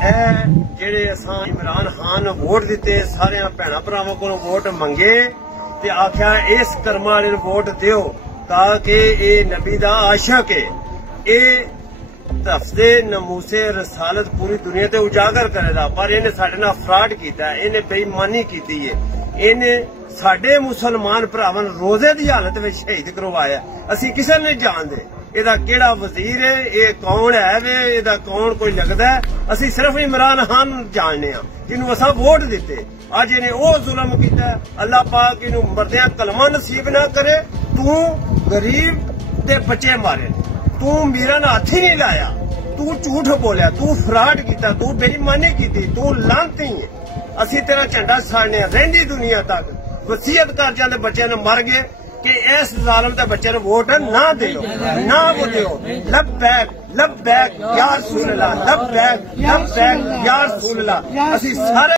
जेड़े असां इमरान खान वोट दिते सारे भैन भरावां को वोट मंगे ते आख्या इस कर्मा वाले वोट दियो ताकि ये नबी दा आशिक है, ये तफदे नमूसे रसालत पूरी दुनिया ते उजागर करेगा। पर इन्हें साडे नाल फ्रॉड कीता, इन्हें बेईमानी की है, इन्हें साडे मुसलमान भरावां रोजे की हालत में शहीद करवाया। असी किसी नहीं जानते एदा केड़ा वजीर है, ये कौन है वे, एदा कौन कोई लगदा है। असी सिर्फ इमरान खान जानने जिन्हों असा वोट दिते। अज इन्हें वो जुल्म किया, अल्लाह पाक इन्हू मरदियां कलमा नसीब ना करे। तू गरीब दे बच्चे मारे, तू मीरा ना हथ ही नहीं लाया, तू झूठ बोलिया, तू फ्रॉड किया, तू बेईमानी की, तू लानती है। असी तेरा झंडा साड़ने रही दुनिया तक। वसीयत कर जाते बच्चे ने मर गए कि इस जालिम के बच्चे ने वोट ना दियो, ना वो दियो। लब्बैक या रसूल अल्लाह, लब्बैक या रसूल अल्लाह। असी सारे